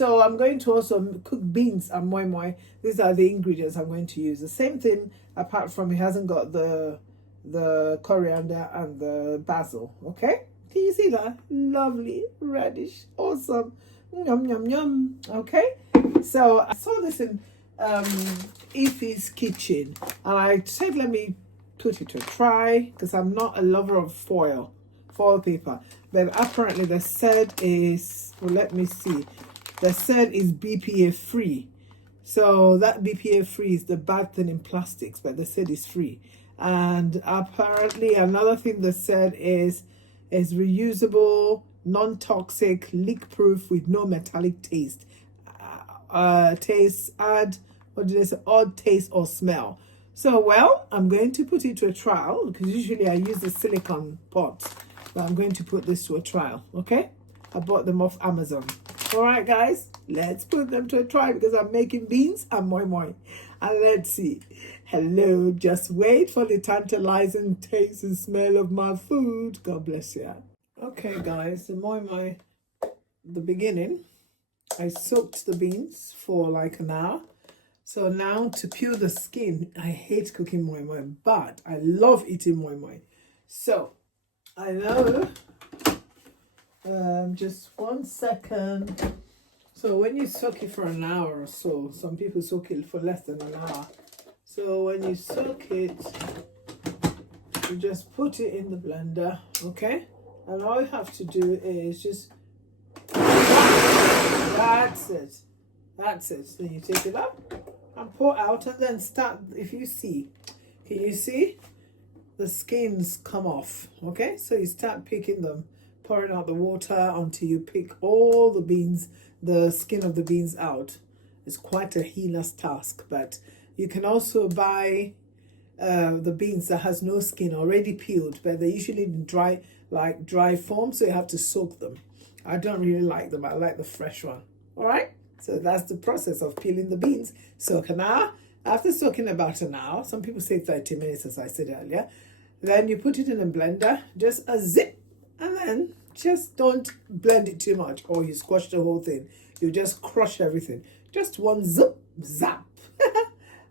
So I'm going to also cook beans and moi moi. These are the ingredients I'm going to use. The same thing, apart from it hasn't got the coriander and the basil. Okay, can you see that? Lovely radish, awesome, yum yum yum. Okay, so I saw this in Ife's kitchen, and I said let me put it to try because I'm not a lover of foil paper, but apparently the said is, well, let me see, the said is BPA free. So that BPA free is the bad thing in plastics, but they said it's free. And apparently another thing they said is reusable, non-toxic, leak-proof with no metallic taste. Add, what did they say, odd taste or smell. So, well, I'm going to put it to a trial because usually I use the silicone pot, but I'm going to put this to a trial. Okay, I bought them off Amazon. All right, guys, let's put them to a try because I'm making beans and moi moi. And let's see. Hello, just wait for the tantalizing taste and smell of my food. God bless you. Okay, guys, the moi moi, the beginning, I soaked the beans for like an hour. So now to peel the skin, I hate cooking moi moi, but I love eating moi moi. So I know, just 1 second. So when you soak it for an hour or so, some people soak it for less than an hour. So when you soak it, you just put it in the blender, okay? And all you have to do is just, that's it. That's it. Then you take it up and pour out and then start, if you see, can you see? The skins come off, okay? So you start picking them, pouring out the water until you pick all the beans, the skin of the beans out. It's quite a heinous task, but you can also buy the beans that has no skin already peeled, but they're usually in dry form, so you have to soak them. I don't really like them. I like the fresh one. All right, so that's the process of peeling the beans. Soak an hour. After soaking about an hour, some people say 30 minutes, as I said earlier, then you put it in a blender, just a zip, and then just don't blend it too much or you squash the whole thing. You just crush everything. Just one zip, zap.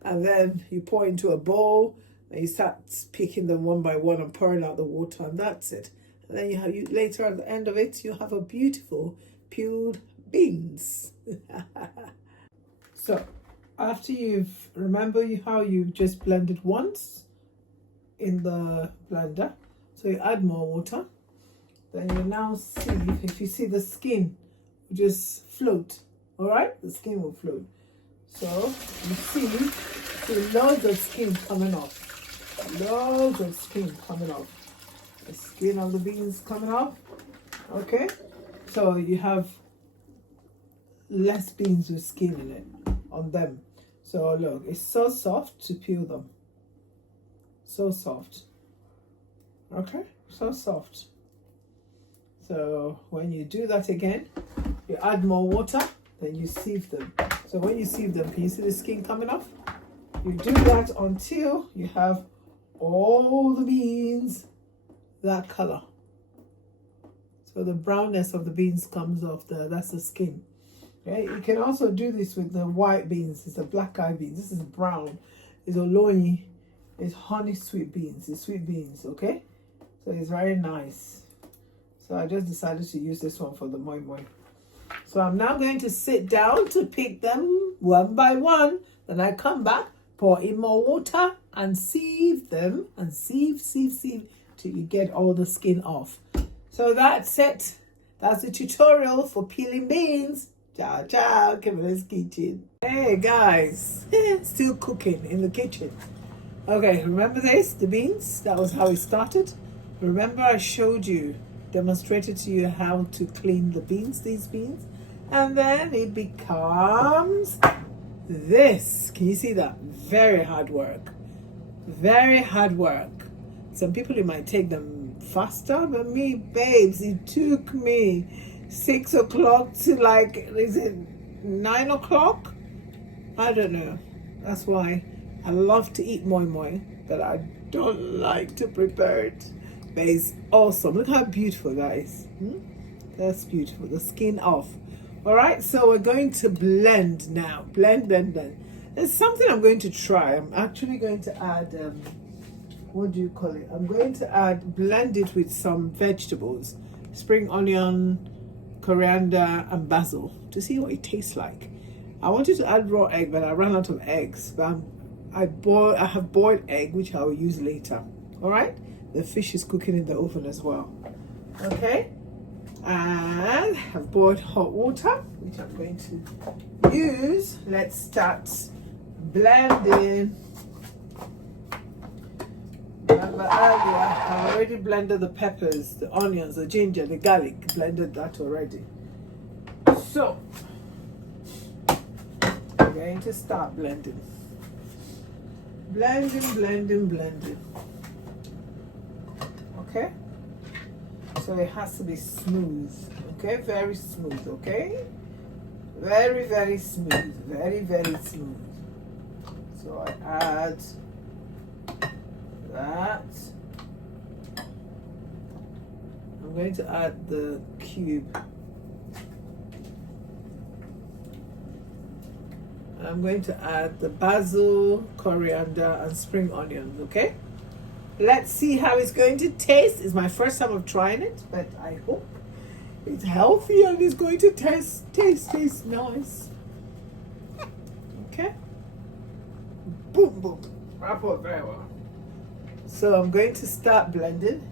And then you pour into a bowl and you start picking them one by one and pouring out the water, and that's it. And then you later at the end of it, you have a beautiful peeled beans. So after remember how you just blended once in the blender, so you add more water. Then you now see, if you see the skin just float, all right? The skin will float. So you see loads of skin coming off. Loads of skin coming off. The skin of the beans coming off, okay? So you have less beans with skin in it, on them. So look, it's so soft to peel them. So soft. Okay, so soft. So when you do that again, you add more water, then you sieve them. So when you sieve them, can you see the skin coming off? You do that until you have all the beans that color. So the brownness of the beans comes off that's the skin. Okay, you can also do this with the white beans. It's a black eye beans. This is brown. It's oloi. It's honey sweet beans. It's sweet beans, okay? So it's very nice. So I just decided to use this one for the moi moi. So I'm now going to sit down to pick them one by one. Then I come back, pour in more water and sieve them and sieve till you get all the skin off. So that's it. That's the tutorial for peeling beans. Ciao, ciao, Kimberly's Kitchen. Hey guys, still cooking in the kitchen. Okay, remember this, the beans? That was how it started. Remember I showed you, demonstrated to you how to clean the beans, these beans, and then it becomes this. Can you see that? Very hard work. Very hard work. Some people, it might take them faster, but me, babes, it took me 6 o'clock to is it 9 o'clock? I don't know. That's why I love to eat moi moi, but I don't like to prepare it. But it's awesome. Look how beautiful that is. That's beautiful. The skin off. All right, so we're going to blend now. Blend. There's something I'm going to try. I'm actually going to add, what do you call it? I'm going to blend it with some vegetables, spring onion, coriander, and basil to see what it tastes like. I wanted to add raw egg, but I ran out of eggs. But I have boiled egg, which I will use later. All right, the fish is cooking in the oven as well. Okay, and I've boiled hot water, which I'm going to use. Let's start blending. Remember earlier, I've already blended the peppers, the onions, the ginger, the garlic. Blended that already. So we're going to start blending. Blending. Okay? So it has to be smooth. Okay? Very smooth. Okay? Very smooth. Very smooth. So I add that. I'm going to add the cube. I'm going to add the basil, coriander, and spring onions, okay? Let's see how it's going to taste. It's my first time of trying it, but I hope it's healthy and it's going to taste nice. Okay? Boom. Wrap up very well. So I'm going to start blending.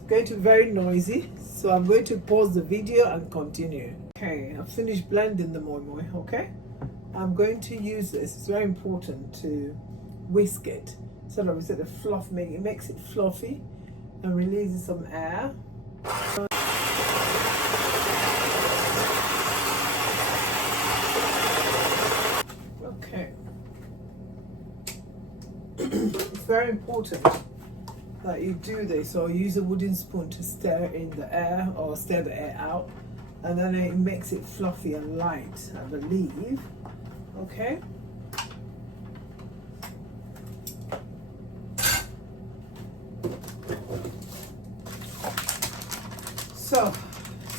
It's going to be very noisy, so I'm going to pause the video and continue. Okay, I've finished blending the moi moi, okay? I'm going to use this. It's very important to whisk it so that we set the fluff. It makes it fluffy and releases some air. Okay. It's very important that you do this, or use a wooden spoon to stir in the air or stir the air out, and then it makes it fluffy and light, I believe. Okay. So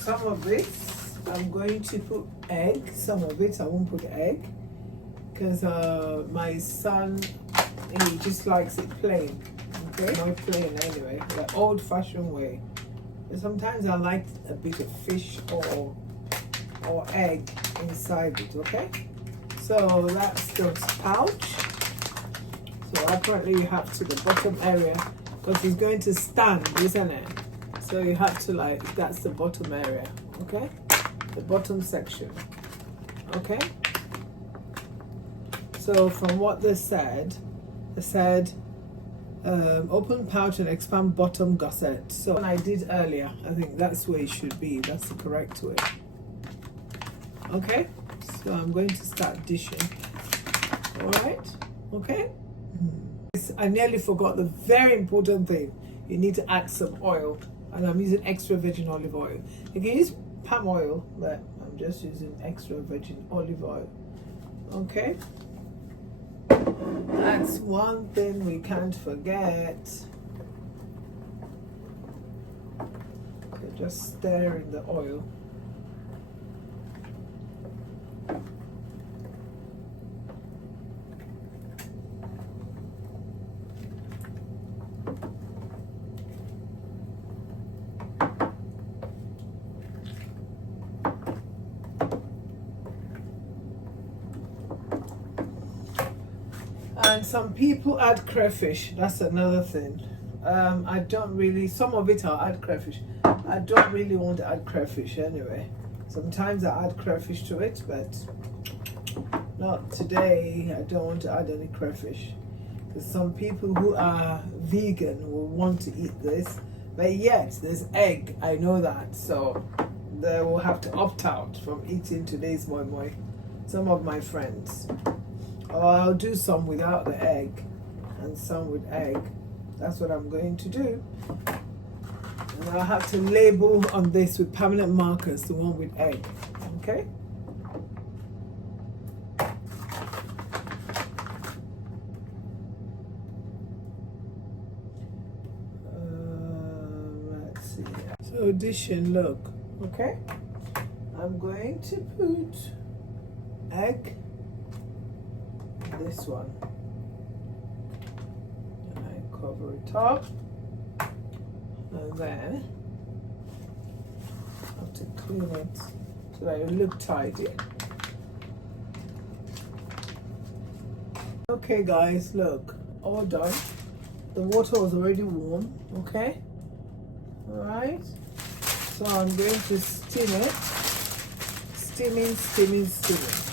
some of this I'm going to put egg. Some of it I won't put egg because my son, he just likes it plain. Okay, not plain anyway, the old-fashioned way. And sometimes I like a bit of fish or egg inside it. Okay. So that's the pouch. So apparently you have to the bottom area because it's going to stand, isn't it? So you have to that's the bottom area, okay? The bottom section, okay? So from what they said open pouch and expand bottom gusset. So what I did earlier, I think that's where it should be. That's the correct way. Okay? So I'm going to start dishing. All right, okay. I nearly forgot the very important thing. You need to add some oil, and I'm using extra virgin olive oil. You can use palm oil, but I'm just using extra virgin olive oil. Okay, that's one thing we can't forget. Okay, just stir in the oil. And some people add crayfish. That's another thing. I don't really, some of it I'll add crayfish. I don't really want to add crayfish anyway. Sometimes I add crayfish to it, but not today. I don't want to add any crayfish. Because some people who are vegan will want to eat this. But yet, there's egg. I know that. So they will have to opt out from eating today's moi moi. Some of my friends. Or I'll do some without the egg and some with egg. That's what I'm going to do. And I'll have to label on this with permanent markers, the one with egg. Okay? Let's see. So addition, look. Okay? I'm going to put egg in this one. And I cover it up. And then I have to clean it so that it look tidy. Okay guys, look, all done. The water was already warm, okay? Alright. So I'm going to steam it. Steaming, steaming, steaming.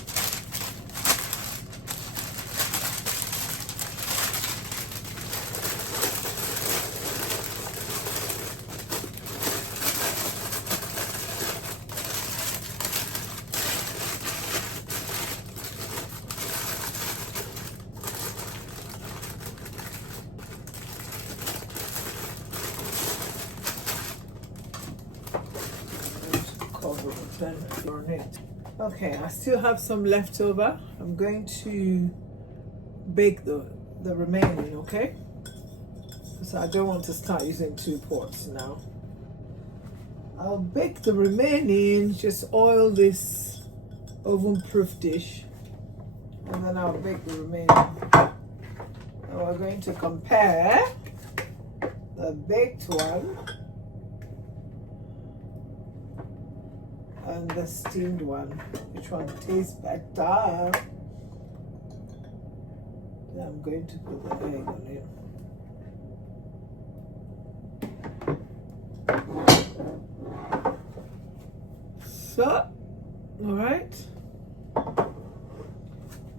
Cover it, then burn it. Okay, I still have some left over. I'm going to bake the remaining, okay? So I don't want to start using 2 pots now. I'll bake the remaining, just oil this oven proof dish, and then I'll bake the remaining. And we're going to compare the baked one and the steamed one. Which one tastes better? Then I'm going to put the egg on it. So, all right.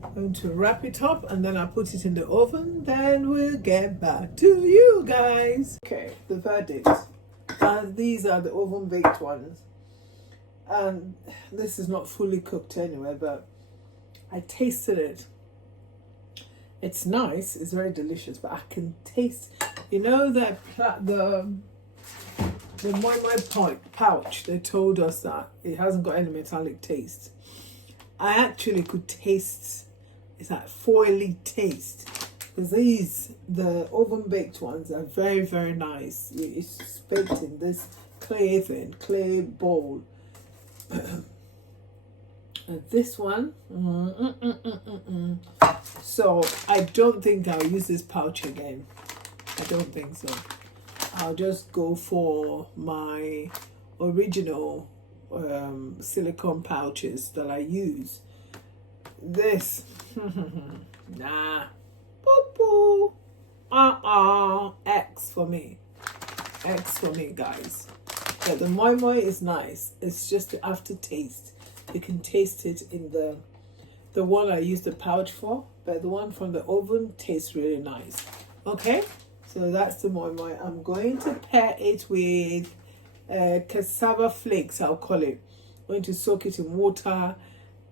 I'm going to wrap it up and then I'll put it in the oven. Then we'll get back to you guys. Okay, the verdict. These are the oven baked ones. And this is not fully cooked anyway, but I tasted it. It's nice, it's very delicious, but I can taste, you know, that the moi moi pouch, they told us that it hasn't got any metallic taste. I actually could taste, it's that foily taste. Because these, the oven baked ones, are very, very nice. It's baked in this clay bowl. This one, so I don't think I'll use this pouch again. I don't think so. I'll just go for my original silicone pouches that I use. This, nah, poo-poo, X for me, guys. But the moi moi is nice. It's just the aftertaste. You can taste it in the one I used the pouch for, but the one from the oven tastes really nice. Okay, so that's the moi moi. I'm going to pair it with cassava flakes, I'll call it. I'm going to soak it in water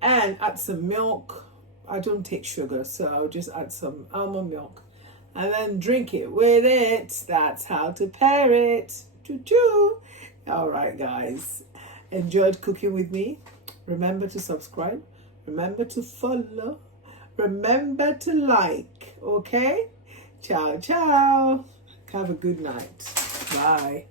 and add some milk. I don't take sugar, so I'll just add some almond milk and then drink it with it. That's how to pair it. Choo-choo. All right, guys. Enjoyed cooking with me? Remember to subscribe. Remember to follow. Remember to like. Okay? Ciao, ciao. Have a good night. Bye.